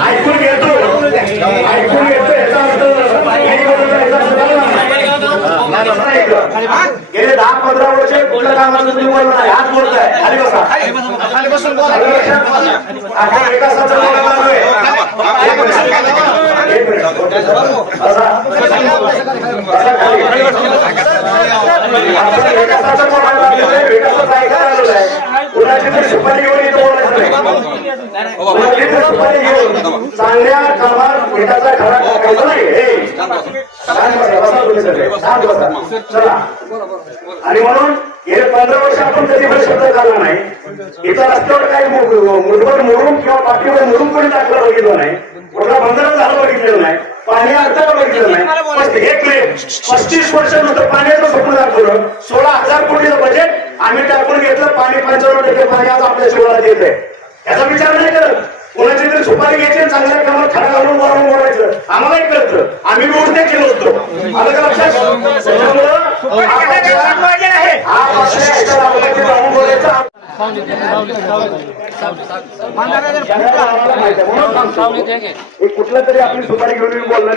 ऐकून घेतो ऐकून घेतो याचा अर्थ गेले दहा पंधरा वर्ष कुठल्या कामाचं तुम्ही बोलत नाही आज बोलताय. खाली बसा खाली बसून बोला. आपण विकासाचं बोलत आलोय. चांगल्या कामात खरा नाही चला आणि म्हणून गेले पंधरा वर्ष आपण कधी पण शब्द झाला नाही इथं रस्त्यावर काही मुठभर मोडून किंवा पाठीवर मोडून कोणी टाकलं बघितलं नाही कुठला बंदर झालं बघितलेलं नाही पाणी अडथळा बघितलं नाही हे एक पस्तीस वर्षानंतर पाण्याचं स्वप्न दाखवलं सोळा हजार कोटीचं बजेट आम्ही टाकून घेतलं. पाणी पंचावन्न टक्के पाणी आज आपल्या शिवारात येत आहे याचा विचार नाही करत कोणाची तरी सुपारी घ्यायची चांगल्या कामात खडा घालून वरून बोलायचं. आम्हालाही कळतं आम्ही उठते केलं होतो. आलं का लक्षात? आम्हाला कुठलं तरी आपली सुपारी घेऊन बोलणार